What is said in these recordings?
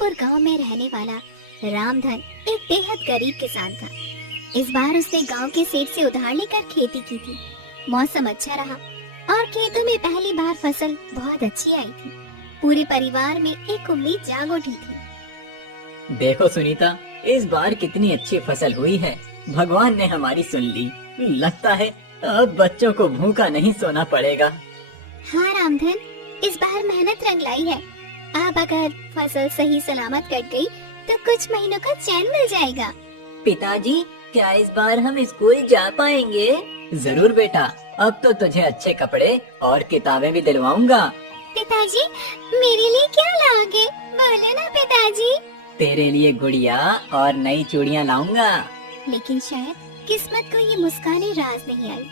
रामपुर गांव में रहने वाला रामधन एक बेहद गरीब किसान था। इस बार उसने गांव के सेठ से उधार लेकर खेती की थी। मौसम अच्छा रहा और खेतों में पहली बार फसल बहुत अच्छी आई थी। पूरे परिवार में एक उम्मीद जाग उठी थी। देखो सुनीता, इस बार कितनी अच्छी फसल हुई है। भगवान ने हमारी सुन ली। लगता है अब बच्चों को भूखा नहीं सोना पड़ेगा। हाँ रामधन, इस बार मेहनत रंग लाई है। अब अगर फसल सही सलामत कट गई तो कुछ महीनों का चैन मिल जाएगा। पिताजी, क्या इस बार हम स्कूल जा पाएंगे? जरूर बेटा, अब तो तुझे अच्छे कपड़े और किताबें भी दिलवाऊंगा। पिताजी, मेरे लिए क्या लाओगे? बोलो ना पिताजी। तेरे लिए गुड़िया और नई चूड़ियाँ लाऊंगा। लेकिन शायद किस्मत को ये मुस्काने राज नहीं आई।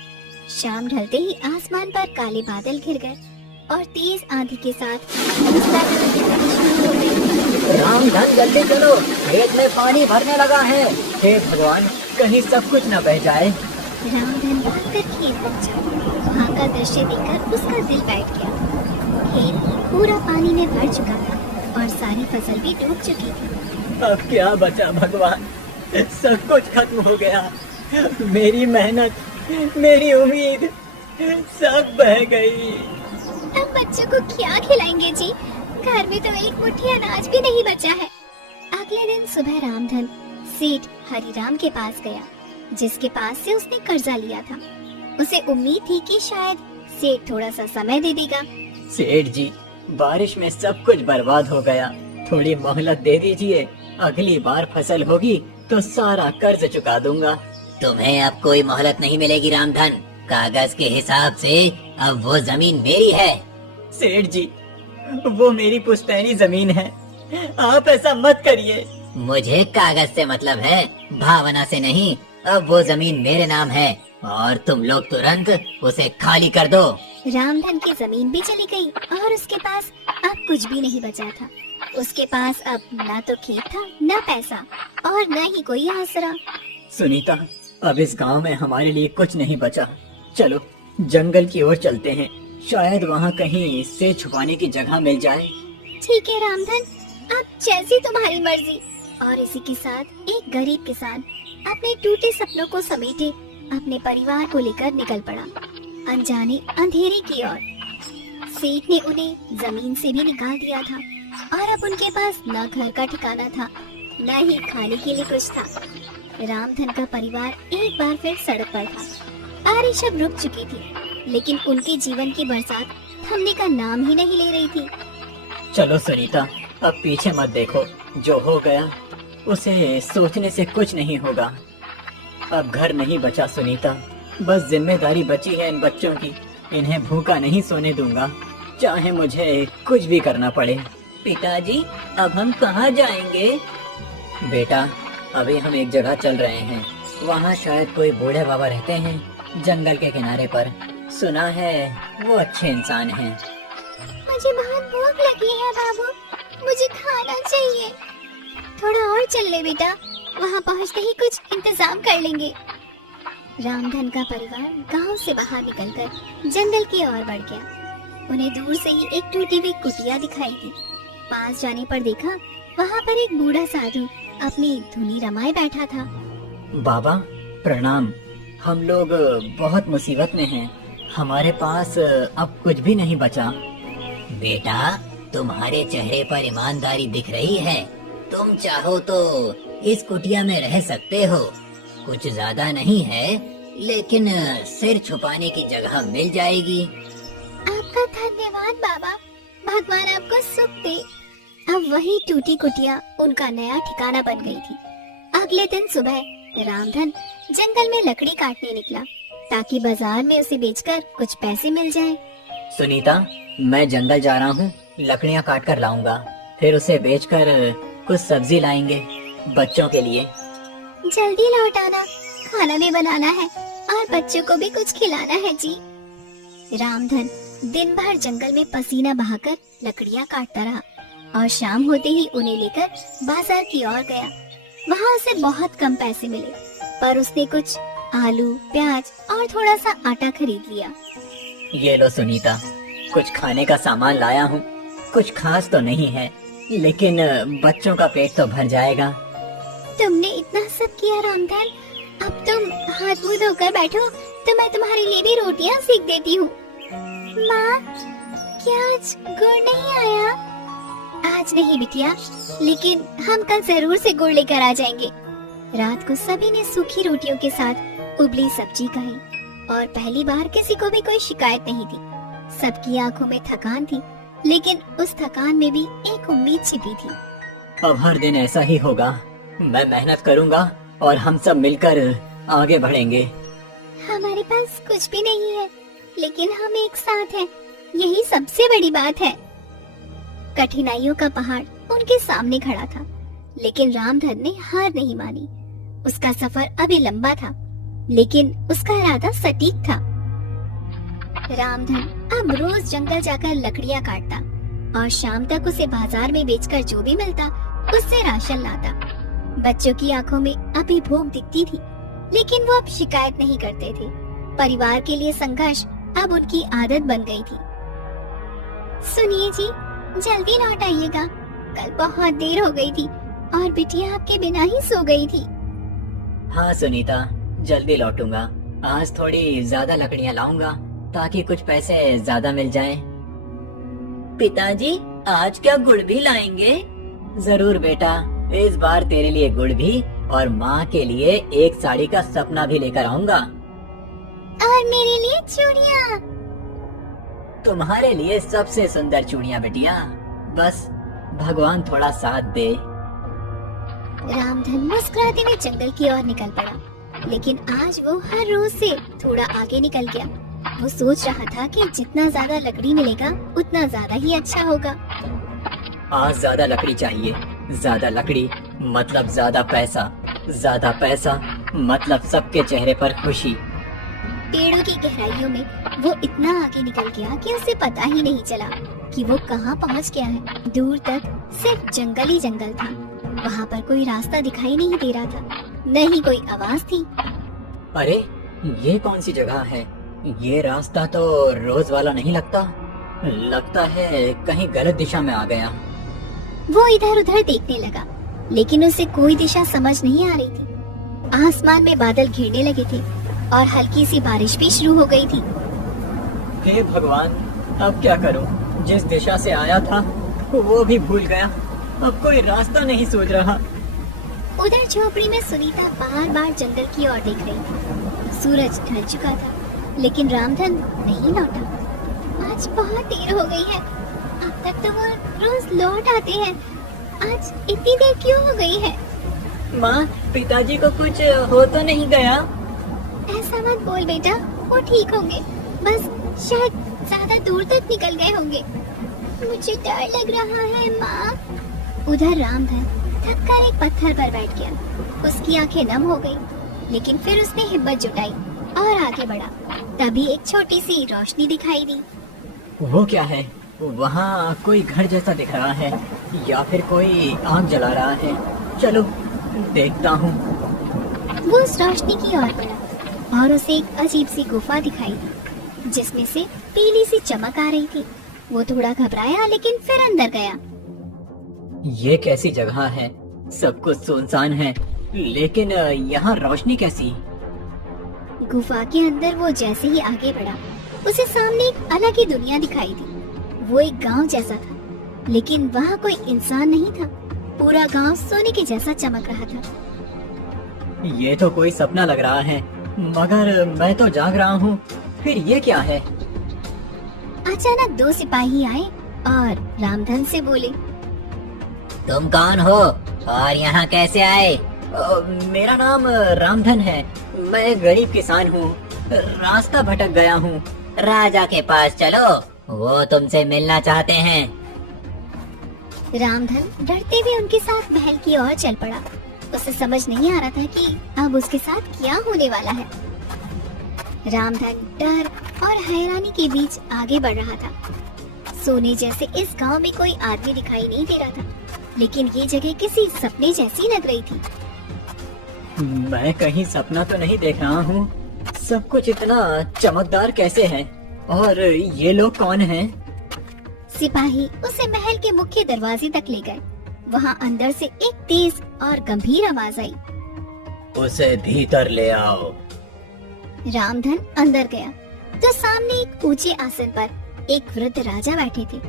शाम ढलते ही आसमान पर काले बादल घिर गए और तेज आंधी के साथ रामधन, जल्दी चलो, खेत में पानी भरने लगा है। हे भगवान, कहीं सब कुछ न बह जाए। रामधन भागकर खेत पहुंचा। वहाँ का दृश्य देखकर उसका दिल बैठ गया। खेत पूरा पानी में भर चुका था और सारी फसल भी डूब चुकी थी। अब क्या बचा भगवान, सब कुछ खत्म हो गया। मेरी मेहनत, मेरी उम्मीद सब बह गई। अब बच्चों को क्या खिलाएंगे जी? घर में तो एक मुट्ठी अनाज भी नहीं बचा है। अगले दिन सुबह रामधन सेठ हरिराम के पास गया, जिसके पास से उसने कर्जा लिया था। उसे उम्मीद थी कि शायद सेठ थोड़ा सा समय दे देगा। सेठ जी, बारिश में सब कुछ बर्बाद हो गया। थोड़ी मोहलत दे दीजिए। अगली बार फसल होगी तो सारा कर्ज चुका दूंगा। तुम्हें अब कोई मोहलत नहीं मिलेगी रामधन। कागज के हिसाब से अब वो जमीन मेरी है। सेठ जी, वो मेरी पुश्तैनी जमीन है। आप ऐसा मत करिए। मुझे कागज से मतलब है, भावना से नहीं। अब वो जमीन मेरे नाम है और तुम लोग तुरंत उसे खाली कर दो। रामधन की जमीन भी चली गई और उसके पास अब कुछ भी नहीं बचा था। उसके पास अब न तो खेत था, न पैसा और न ही कोई आसरा। सुनीता, अब इस गांव में हमारे लिए कुछ नहीं बचा। चलो जंगल की ओर चलते हैं, शायद वहाँ कहीं इससे छुपाने की जगह मिल जाए। ठीक है रामधन, अब जैसी तुम्हारी मर्जी। और इसी के साथ एक गरीब किसान अपने टूटे सपनों को समेटे अपने परिवार को लेकर निकल पड़ा, अनजाने अंधेरे की ओर। सेठ ने उन्हें जमीन से भी निकाल दिया था और अब उनके पास न घर का ठिकाना था, न ही खाने के लिए कुछ था। रामधन का परिवार एक बार फिर सड़क पर था। बारिश अब रुक चुकी थी, लेकिन उनके जीवन की बरसात थमने का नाम ही नहीं ले रही थी। चलो सुनीता, अब पीछे मत देखो। जो हो गया उसे सोचने से कुछ नहीं होगा। अब घर नहीं बचा सुनीता, बस जिम्मेदारी बची है इन बच्चों की। इन्हें भूखा नहीं सोने दूंगा, चाहे मुझे कुछ भी करना पड़े। पिताजी, अब हम कहाँ जाएंगे? बेटा, अभी हम एक जगह चल रहे हैं। वहाँ शायद कोई बूढ़े बाबा रहते हैं, जंगल के किनारे पर। सुना है वो अच्छे इंसान हैं। मुझे बहुत भूख लगी है बाबू, मुझे खाना चाहिए। थोड़ा और चल ले बेटा, वहाँ पहुँचते ही कुछ इंतजाम कर लेंगे। रामधन का परिवार गांव से बाहर निकलकर जंगल की ओर बढ़ गया। उन्हें दूर से ही एक टूटी हुई कुटिया दिखाई दी। पास जाने पर देखा वहाँ पर एक बूढ़ा साधु अपनी धुनी रमाए बैठा था। बाबा प्रणाम, हम लोग बहुत मुसीबत में हैं। हमारे पास अब कुछ भी नहीं बचा। बेटा, तुम्हारे चेहरे पर ईमानदारी दिख रही है। तुम चाहो तो इस कुटिया में रह सकते हो। कुछ ज्यादा नहीं है, लेकिन सिर छुपाने की जगह मिल जाएगी। आपका धन्यवाद बाबा, भगवान आपको सुख दे। अब वही टूटी कुटिया उनका नया ठिकाना बन गई थी। अगले दिन सुबह रामधन जंगल में लकड़ी काटने निकला, ताकि बाजार में उसे बेचकर कुछ पैसे मिल जाए। सुनीता, मैं जंगल जा रहा हूँ, लकड़ियाँ काट कर लाऊंगा। फिर उसे बेचकर कुछ सब्जी लाएंगे बच्चों के लिए। जल्दी लौट आना, खाना भी बनाना है और बच्चों को भी कुछ खिलाना है जी। रामधन दिन भर जंगल में पसीना बहाकर लकड़ियाँ काटता रहा और शाम होते ही उन्हें लेकर बाजार की ओर गया। वहाँ उसे बहुत कम पैसे मिले, पर उसने कुछ आलू, प्याज और थोड़ा सा आटा खरीद लिया। ये लो सुनीता, कुछ खाने का सामान लाया हूँ। कुछ खास तो नहीं है, लेकिन बच्चों का पेट तो भर जाएगा। तुमने इतना सब किया रामधन, अब तुम हाथ मुंह धोकर बैठो तो मैं तुम्हारे लिए भी रोटियां सेक देती हूँ। माँ, क्या आज गुड़ नहीं आया? आज नहीं बिटिया, लेकिन हम कल जरूर से गुड़ लेकर आ जाएंगे। रात को सभी ने सूखी रोटियों के साथ उबली सब्जी खाई और पहली बार किसी को भी कोई शिकायत नहीं थी। सबकी आंखों में थकान थी, लेकिन उस थकान में भी एक उम्मीद छिपी थी। अब हर दिन ऐसा ही होगा। मैं मेहनत करूंगा और हम सब मिलकर आगे बढ़ेंगे। हमारे पास कुछ भी नहीं है, लेकिन हम एक साथ हैं, यही सबसे बड़ी बात है। कठिनाइयों का पहाड़ उनके सामने खड़ा था, लेकिन रामधन ने हार नहीं मानी। उसका सफर अभी लंबा था, लेकिन उसका इरादा सटीक था। रामधन अब रोज जंगल जाकर लकड़ियां काटता और शाम तक उसे बाजार में बेचकर जो भी मिलता उससे राशन लाता। बच्चों की आंखों में अभी भूख दिखती थी, लेकिन वो अब शिकायत नहीं करते थे। परिवार के लिए संघर्ष अब उनकी आदत बन गई थी। सुनिए जी, जल्दी लौट आइएगा, कल बहुत देर हो गई थी और बिटिया आपके बिना ही सो गई थी। हाँ सुनीता, जल्दी लौटूंगा। आज थोड़ी ज्यादा लकड़ियाँ लाऊंगा ताकि कुछ पैसे ज्यादा मिल जाएं। पिताजी, आज क्या गुड़ भी लाएंगे? जरूर बेटा, इस बार तेरे लिए गुड़ भी और माँ के लिए एक साड़ी का सपना भी लेकर आऊंगा। और मेरे लिए चूड़ियाँ। तुम्हारे लिए सबसे सुंदर चूड़ियाँ बेटिया, बस भगवान थोड़ा साथ दे। रामधन मुस्कुराते हुए जंगल की ओर निकल पड़ा, लेकिन आज वो हर रोज से थोड़ा आगे निकल गया। वो सोच रहा था कि जितना ज्यादा लकड़ी मिलेगा उतना ज्यादा ही अच्छा होगा। आज ज्यादा लकड़ी चाहिए, ज्यादा लकड़ी मतलब ज्यादा पैसा मतलब सबके चेहरे पर खुशी। पेड़ों की गहराइयों में वो इतना आगे निकल गया कि उसे पता ही नहीं चला कि वो कहाँ पहुँच गया है। दूर तक सिर्फ जंगल ही जंगल था। वहाँ पर कोई रास्ता दिखाई नहीं दे रहा था, न ही कोई आवाज थी। अरे, ये कौन सी जगह है? ये रास्ता तो रोज वाला नहीं लगता है कहीं गलत दिशा में आ गया। वो इधर उधर देखने लगा, लेकिन उसे कोई दिशा समझ नहीं आ रही थी। आसमान में बादल घिरने लगे थे और हल्की सी बारिश भी शुरू हो गई थी। हे भगवान, अब क्या करूं? जिस दिशा से आया था वो भी भूल गया। अब कोई रास्ता नहीं सूझ रहा। उधर झोपड़ी में सुनीता बार बार जंगल की ओर देख रही थी। सूरज ढल चुका था, लेकिन रामधन नहीं लौटा। आज बहुत देर हो गई है। अब तक तो वो रोज लौट आते हैं, आज इतनी देर क्यों हो गई है? माँ, पिताजी को कुछ हो तो नहीं गया? ऐसा मत बोल बेटा, वो ठीक होंगे, बस शायद ज्यादा दूर तक निकल गए होंगे। मुझे डर लग रहा है माँ। उधर रामधन थक कर एक पत्थर पर बैठ गया। उसकी आंखें नम हो गई, लेकिन फिर उसने हिम्मत जुटाई और आगे बढ़ा। तभी एक छोटी सी रोशनी दिखाई दी। वो क्या है? वहाँ कोई घर जैसा दिख रहा है या फिर कोई आग जला रहा है। चलो देखता हूँ। वो उस रोशनी की ओर बढ़ा और उसे एक अजीब सी गुफा दिखाई दी, जिसमें से पीली सी चमक आ रही थी। वो थोड़ा घबराया, लेकिन फिर अंदर गया। ये कैसी जगह है? सब कुछ सुनसान है, लेकिन यहाँ रोशनी कैसी? गुफा के अंदर वो जैसे ही आगे बढ़ा, उसे सामने एक अलग ही दुनिया दिखाई दी। वो एक गांव जैसा था, लेकिन वहाँ कोई इंसान नहीं था। पूरा गांव सोने के जैसा चमक रहा था। ये तो कोई सपना लग रहा है, मगर मैं तो जाग रहा हूँ। फिर ये क्या है? अचानक दो सिपाही आए और रामधन से बोले, तुम कौन हो और यहाँ कैसे आए? मेरा नाम रामधन है। मैं गरीब किसान हूँ, रास्ता भटक गया हूँ। राजा के पास चलो, वो तुमसे मिलना चाहते हैं। रामधन डरते हुए उनके साथ महल की ओर चल पड़ा। उसे समझ नहीं आ रहा था कि अब उसके साथ क्या होने वाला है। रामधन डर और हैरानी के बीच आगे बढ़ रहा था। सोने जैसे इस गांव में कोई आदमी दिखाई नहीं दे रहा था, लेकिन ये जगह किसी सपने जैसी लग रही थी। मैं कहीं सपना तो नहीं देख रहा हूँ। सब कुछ इतना चमकदार कैसे है? और ये लोग कौन हैं? सिपाही उसे महल के मुख्य दरवाजे तक ले गए। वहाँ अंदर से एक तेज और गंभीर आवाज आई। उसे भीतर ले आओ। रामधन अंदर गया तो सामने एक ऊंचे आसन पर एक वृद्ध राजा बैठे थे,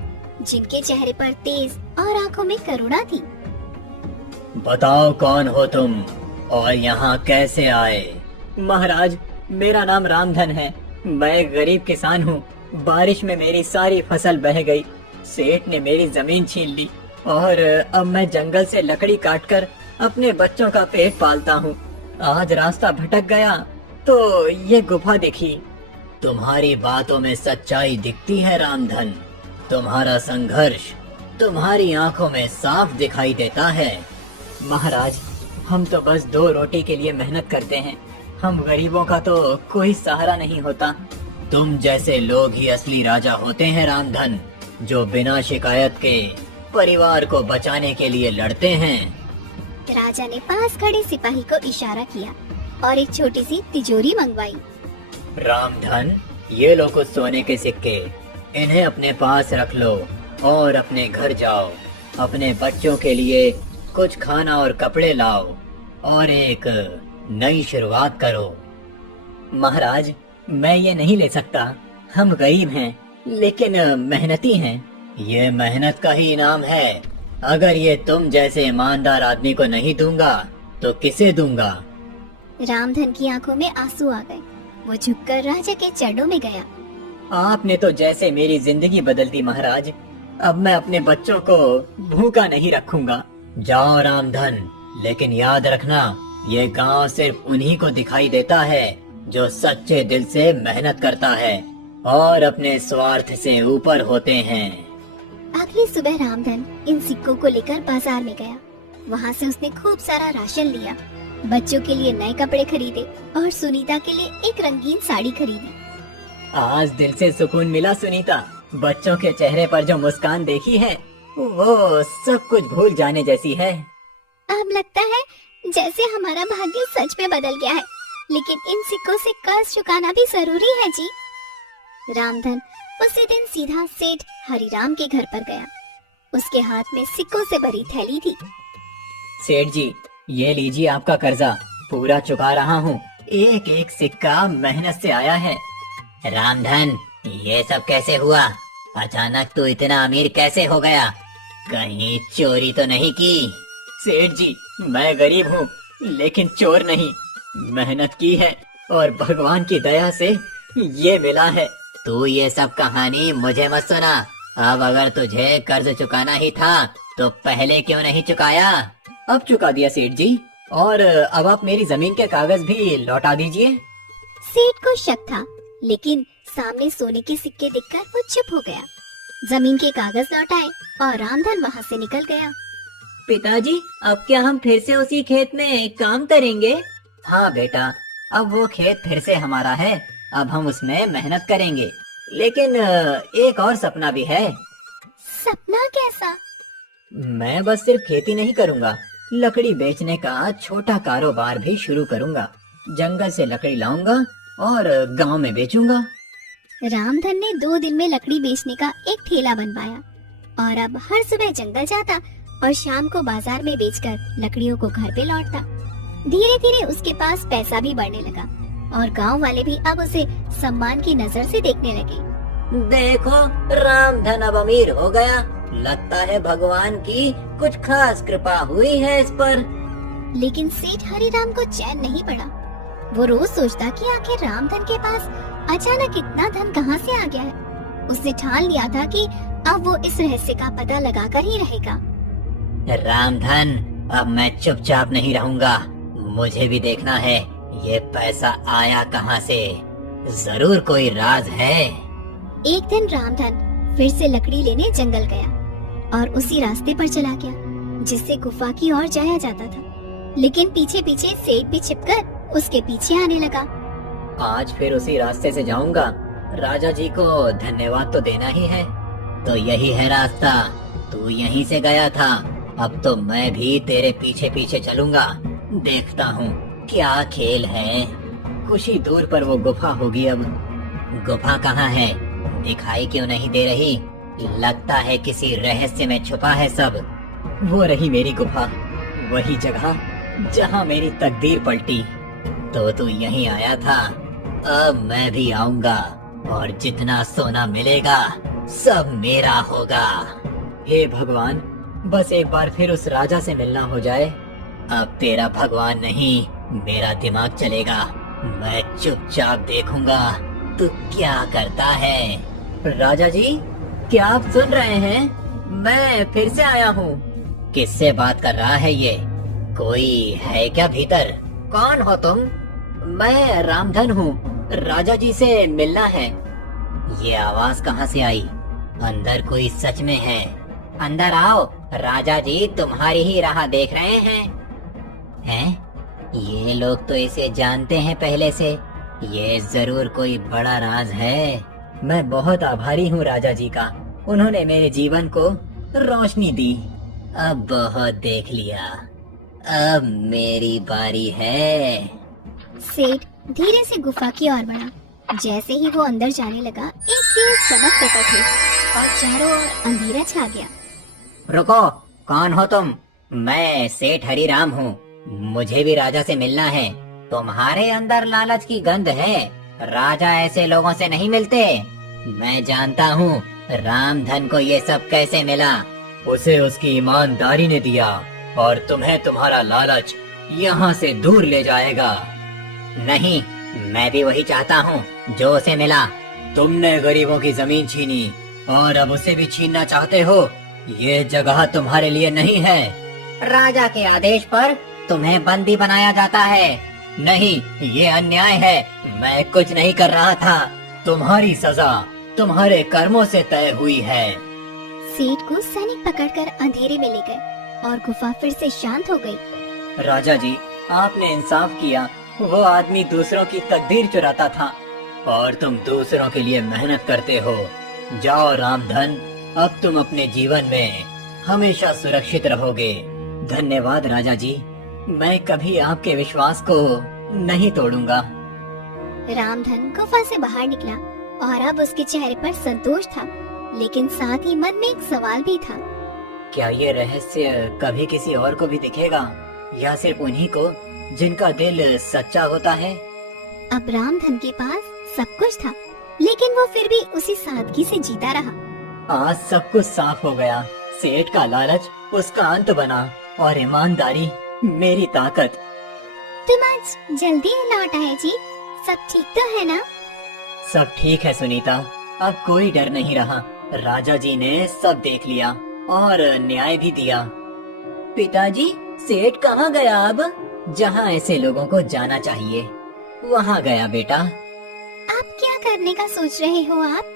जिनके चेहरे पर तेज और आंखों में करुणा थी। बताओ कौन हो तुम और यहाँ कैसे आए? महाराज, मेरा नाम रामधन है। मैं गरीब किसान हूँ। बारिश में मेरी सारी फसल बह गई। सेठ ने मेरी जमीन छीन ली और अब मैं जंगल से लकड़ी काटकर अपने बच्चों का पेट पालता हूँ। आज रास्ता भटक गया तो ये गुफा दिखी। तुम्हारी बातों में सच्चाई दिखती है रामधन। तुम्हारा संघर्ष तुम्हारी आंखों में साफ दिखाई देता है। महाराज, हम तो बस 2 रोटी के लिए मेहनत करते हैं। हम गरीबों का तो कोई सहारा नहीं होता। तुम जैसे लोग ही असली राजा होते हैं रामधन, जो बिना शिकायत के परिवार को बचाने के लिए लड़ते हैं। राजा ने पास खड़े सिपाही को इशारा किया और एक छोटी सी तिजोरी मंगवाई। रामधन, ये लो कुछ सोने के सिक्के। इन्हें अपने पास रख लो और अपने घर जाओ। अपने बच्चों के लिए कुछ खाना और कपड़े लाओ और एक नई शुरुआत करो। महाराज, मैं ये नहीं ले सकता। हम गरीब हैं लेकिन मेहनती हैं। ये मेहनत का ही इनाम है। अगर ये तुम जैसे ईमानदार आदमी को नहीं दूंगा तो किसे दूंगा? रामधन की आंखों में आंसू आ गए। वो झुककर राजा के चरणों में गया। आपने तो जैसे मेरी जिंदगी बदल दी महाराज। अब मैं अपने बच्चों को भूखा नहीं रखूंगा। जाओ रामधन, लेकिन याद रखना, ये गांव सिर्फ उन्हीं को दिखाई देता है जो सच्चे दिल से मेहनत करता है और अपने स्वार्थ से ऊपर होते हैं। अगली सुबह रामधन इन सिक्कों को लेकर बाजार में गया। वहाँ से उसने खूब सारा राशन लिया, बच्चों के लिए नए कपड़े खरीदे और सुनीता के लिए एक रंगीन साड़ी खरीदी। आज दिल से सुकून मिला सुनीता। बच्चों के चेहरे पर जो मुस्कान देखी है वो सब कुछ भूल जाने जैसी है। अब लगता है जैसे हमारा भाग्य सच में बदल गया है, लेकिन इन सिक्कों से कर्ज चुकाना भी जरूरी है जी। रामधन उसी दिन सीधा सेठ हरिराम के घर पर गया। उसके हाथ में सिक्कों से भरी थैली थी। सेठ जी, ये लीजिए आपका कर्जा। पूरा चुका रहा हूँ। एक एक सिक्का मेहनत से आया है। रामधन, ये सब कैसे हुआ? अचानक तू इतना अमीर कैसे हो गया? कहीं चोरी तो नहीं की? सेठ जी, मैं गरीब हूँ लेकिन चोर नहीं। मेहनत की है और भगवान की दया से ये मिला है। तू ये सब कहानी मुझे मत सुना। अब अगर तुझे कर्ज चुकाना ही था तो पहले क्यों नहीं चुकाया? अब चुका दिया सेठ जी, और अब आप मेरी जमीन के कागज भी लौटा दीजिए। सेठ को शक था, लेकिन सामने सोने के सिक्के देखकर वो चुप हो गया। जमीन के कागज लौटाए और रामधन वहाँ से निकल गया। पिताजी, अब क्या हम फिर से उसी खेत में काम करेंगे? हाँ बेटा, अब वो खेत फिर से हमारा है। अब हम उसमें मेहनत करेंगे, लेकिन एक और सपना भी है। सपना कैसा? मैं बस सिर्फ खेती नहीं करूँगा, लकड़ी बेचने का छोटा कारोबार भी शुरू करूँगा। जंगल से लकड़ी लाऊंगा और गांव में बेचूंगा। रामधन ने 2 दिन में लकड़ी बेचने का एक ठेला बनवाया और अब हर सुबह जंगल जाता और शाम को बाजार में बेचकर लकड़ियों को घर पे लौटता। धीरे धीरे उसके पास पैसा भी बढ़ने लगा और गांव वाले भी अब उसे सम्मान की नजर से देखने लगे। देखो, रामधन अब अमीर हो गया। लगता है भगवान की कुछ खास कृपा हुई है इस पर। लेकिन सेठ हरिराम को चैन नहीं पड़ा। वो रोज सोचता कि आखिर रामधन के पास अचानक इतना धन कहाँ से आ गया है। उसने ठान लिया था कि अब वो इस रहस्य का पता लगाकर ही रहेगा। रामधन, अब मैं चुपचाप नहीं रहूंगा। मुझे भी देखना है ये पैसा आया कहाँ से। जरूर कोई राज है। एक दिन रामधन फिर से लकड़ी लेने जंगल गया और उसी रास्ते पर चला गया जिससे गुफा की ओर जाया जाता था। लेकिन पीछे पीछे सेठ भी छिपकर उसके पीछे आने लगा। आज फिर उसी रास्ते से जाऊंगा। राजा जी को धन्यवाद तो देना ही है। तो यही है रास्ता। तू यहीं से गया था, अब तो मैं भी तेरे पीछे पीछे चलूंगा। देखता हूँ क्या खेल है। कुछ ही दूर पर वो गुफा होगी। अब गुफा कहाँ है? दिखाई क्यों नहीं दे रही? लगता है किसी रहस्य में छुपा है सब। वो रही मेरी गुफा, वही जगह जहाँ मेरी तकदीर पलटी। तो तू यहीं आया था, अब मैं भी आऊंगा और जितना सोना मिलेगा सब मेरा होगा। हे भगवान, बस एक बार फिर उस राजा से मिलना हो जाए। अब तेरा भगवान नहीं, मेरा दिमाग चलेगा। मैं चुपचाप देखूंगा तू क्या करता है। राजा जी, क्या आप सुन रहे हैं? मैं फिर से आया हूँ। किससे बात कर रहा है ये? कोई है क्या भीतर? कौन हो तुम? मैं रामधन हूँ, राजा जी से मिलना है। ये आवाज कहाँ से आई? अंदर कोई सच में है। अंदर आओ, राजा जी तुम्हारी ही राह देख रहे हैं। हैं? ये लोग तो इसे जानते हैं पहले से। ये जरूर कोई बड़ा राज है। मैं बहुत आभारी हूँ राजा जी का, उन्होंने मेरे जीवन को रोशनी दी। अब बहुत देख लिया, अब मेरी बारी है। सेठ धीरे से गुफा की ओर बढ़ा। जैसे ही वो अंदर जाने लगा, एक तेज चमक प्रकट हुई और चारों ओर अंधेरा छा गया। रुको, कौन हो तुम? मैं सेठ हरिराम हूँ, मुझे भी राजा से मिलना है। तुम्हारे अंदर लालच की गंध है, राजा ऐसे लोगों से नहीं मिलते। मैं जानता हूँ रामधन को ये सब कैसे मिला। उसे उसकी ईमानदारी ने दिया और तुम्हें तुम्हारा लालच यहाँ से दूर ले जाएगा। नहीं, मैं भी वही चाहता हूँ जो उसे मिला। तुमने गरीबों की जमीन छीनी और अब उसे भी छीनना चाहते हो। ये जगह तुम्हारे लिए नहीं है। राजा के आदेश पर तुम्हें बंदी बनाया जाता है। नहीं, ये अन्याय है। मैं कुछ नहीं कर रहा था। तुम्हारी सजा तुम्हारे कर्मों से तय हुई है। सेठ को सैनिक पकड़कर अंधेरे में ले गए और गुफा फिर से शांत हो गई। राजा जी, आपने इंसाफ किया। वो आदमी दूसरों की तकदीर चुराता था और तुम दूसरों के लिए मेहनत करते हो। जाओ रामधन, अब तुम अपने जीवन में हमेशा सुरक्षित रहोगे। धन्यवाद राजा जी, मैं कभी आपके विश्वास को नहीं तोड़ूंगा। रामधन गुफा से बाहर निकला और अब उसके चेहरे पर संतोष था, लेकिन साथ ही मन में एक सवाल भी था। क्या ये रहस्य कभी किसी और को भी दिखेगा या सिर्फ उन्हीं को जिनका दिल सच्चा होता है? अब रामधन के पास सब कुछ था, लेकिन वो फिर भी उसी सादगी से जीता रहा। आज सब कुछ साफ हो गया। सेठ का लालच उसका अंत बना और ईमानदारी मेरी ताकत। तुम आज जल्दी लौट आए जी, सब ठीक तो है ना? सब ठीक है सुनीता, अब कोई डर नहीं रहा। राजा जी ने सब देख लिया और न्याय भी दिया। पिताजी, सेठ कहाँ गया? अब जहाँ ऐसे लोगों को जाना चाहिए वहाँ गया बेटा। आप क्या करने का सोच रहे हो आप?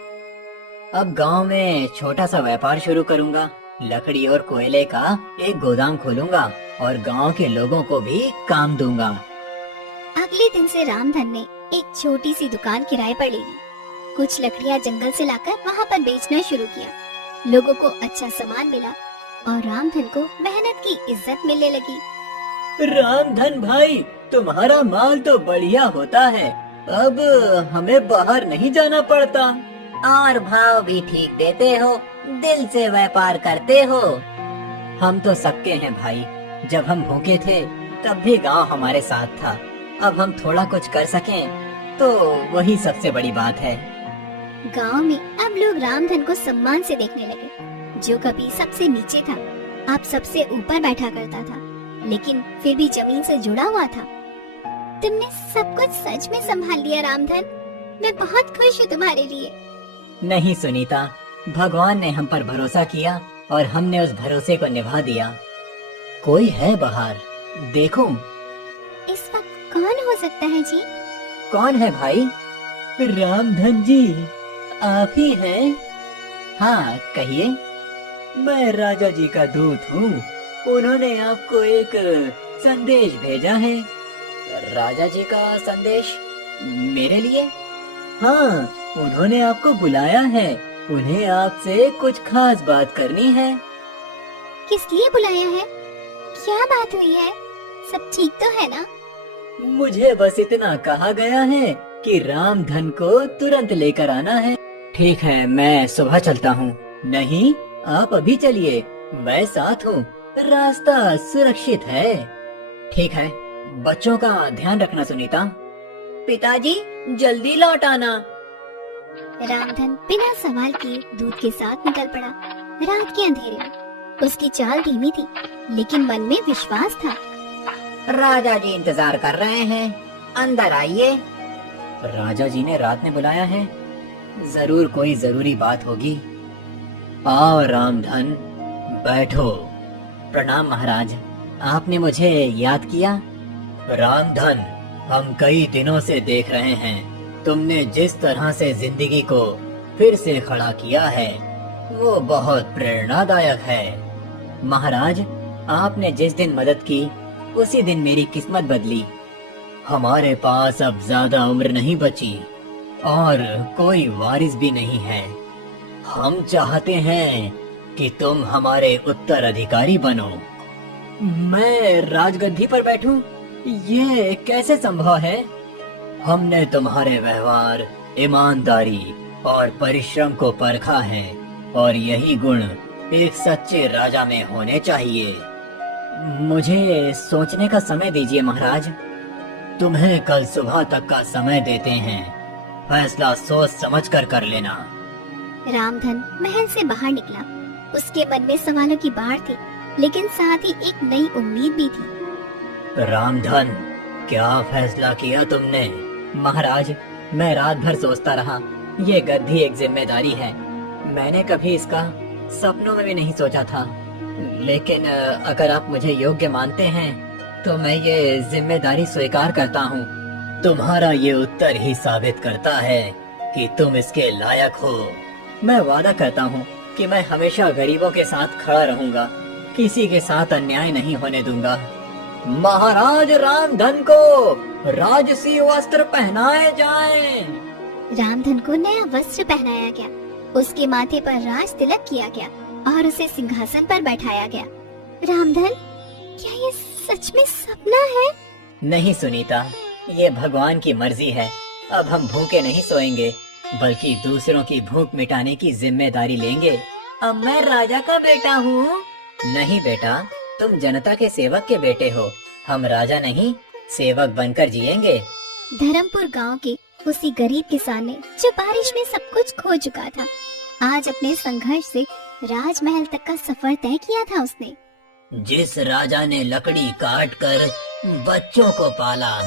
अब गांव में छोटा सा व्यापार शुरू करूँगा। लकड़ी और कोयले का एक गोदाम खोलूंगा और गांव के लोगों को भी काम दूंगा। अगले दिन से रामधन ने एक छोटी सी दुकान किराए पर ले ली। कुछ लकड़ियां जंगल से लाकर वहाँ पर बेचना शुरू किया। लोगों को अच्छा सामान मिला और रामधन को मेहनत की इज्जत मिलने लगी। रामधन भाई, तुम्हारा माल तो बढ़िया होता है। अब हमें बाहर नहीं जाना पड़ता और भाव भी ठीक देते हो, दिल से व्यापार करते हो। हम तो सबके हैं भाई। जब हम भूखे थे तब भी गांव हमारे साथ था। अब हम थोड़ा कुछ कर सकें तो वही सबसे बड़ी बात है। गांव में अब लोग रामधन को सम्मान से देखने लगे। जो कभी सबसे नीचे था, अब सबसे ऊपर बैठा करता था, लेकिन फिर भी जमीन से जुड़ा हुआ था। तुमने सब कुछ सच में संभाल लिया रामधन, मैं बहुत खुश हूँ तुम्हारे लिए। नहीं सुनीता, भगवान ने हम पर भरोसा किया और हमने उस भरोसे को निभा दिया। कोई है बाहर, देखो। इस वक्त कौन हो सकता है जी? कौन है भाई? रामधन जी, आप ही हैं? हाँ कहिए। मैं राजा जी का दूत हूँ। उन्होंने आपको एक संदेश भेजा है। राजा जी का संदेश मेरे लिए? हाँ, उन्होंने आपको बुलाया है। उन्हें आपसे कुछ खास बात करनी है। किस लिए बुलाया है? क्या बात हुई है? सब ठीक तो है ना? मुझे बस इतना कहा गया है कि रामधन को तुरंत लेकर आना है। ठीक है, मैं सुबह चलता हूँ। नहीं, आप अभी चलिए, मैं साथ हूँ, रास्ता सुरक्षित है। ठीक है, बच्चों का ध्यान रखना सुनीता। पिताजी जल्दी लौट आना। रामधन बिना सवाल किए दूध के साथ निकल पड़ा। रात के अंधेरे में उसकी चाल धीमी थी, लेकिन मन में विश्वास था। राजा जी इंतजार कर रहे हैं, अंदर आइए। राजा जी ने रात में बुलाया है, जरूर कोई जरूरी बात होगी। आओ रामधन, बैठो। प्रणाम महाराज, आपने मुझे याद किया? रामधन, हम कई दिनों से देख रहे हैं, तुमने जिस तरह से जिंदगी को फिर से खड़ा किया है वो बहुत प्रेरणादायक है। महाराज, आपने जिस दिन मदद की उसी दिन मेरी किस्मत बदली। हमारे पास अब ज्यादा उम्र नहीं बची और कोई वारिस भी नहीं है। हम चाहते हैं कि तुम हमारे उत्तराधिकारी बनो। मैं राजगद्दी पर बैठूं? ये कैसे संभव है? हमने तुम्हारे व्यवहार, ईमानदारी और परिश्रम को परखा है और यही गुण एक सच्चे राजा में होने चाहिए। मुझे सोचने का समय दीजिए महाराज। तुम्हें कल सुबह तक का समय देते हैं, फैसला सोच समझ कर लेना। रामधन महल से बाहर निकला। उसके मन में सवालों की बाढ़ थी, लेकिन साथ ही एक नई उम्मीद भी थी। रामधन, क्या फैसला किया तुमने? महाराज, मैं रात भर सोचता रहा। ये गद्दी एक जिम्मेदारी है, मैंने कभी इसका सपनों में भी नहीं सोचा था। लेकिन अगर आप मुझे योग्य मानते हैं तो मैं ये जिम्मेदारी स्वीकार करता हूँ। तुम्हारा ये उत्तर ही साबित करता है कि तुम इसके लायक हो। मैं वादा करता हूँ कि मैं हमेशा गरीबों के साथ खड़ा रहूंगा, किसी के साथ अन्याय नहीं होने दूंगा। महाराज रामधन को राजसी वस्त्र पहनाए जाएं। रामधन को नया वस्त्र पहनाया गया, उसके माथे पर राज तिलक किया गया और उसे सिंहासन पर बैठाया गया। रामधन, क्या ये सच में सपना है? नहीं सुनीता, ये भगवान की मर्जी है। अब हम भूखे नहीं सोएंगे, बल्कि दूसरों की भूख मिटाने की जिम्मेदारी लेंगे। अब मैं राजा का बेटा हूँ। नहीं बेटा, तुम जनता के सेवक के बेटे हो। हम राजा नहीं, सेवक बनकर जिएंगे। धर्मपुर गांव के उसी गरीब किसान ने जो बारिश में सब कुछ खो चुका था, आज अपने संघर्ष से राजमहल तक का सफर तय किया था उसने। जिस राजा ने लकड़ी काट कर बच्चों को पाला,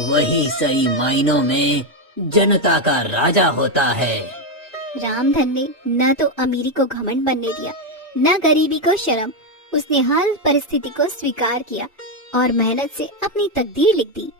वही सही मायनों में जनता का राजा होता है। रामधन ने न तो अमीरी को घमंड बनने दिया, न गरीबी को शर्म। उसने हर परिस्थिति को स्वीकार किया और मेहनत से अपनी तकदीर लिख दी।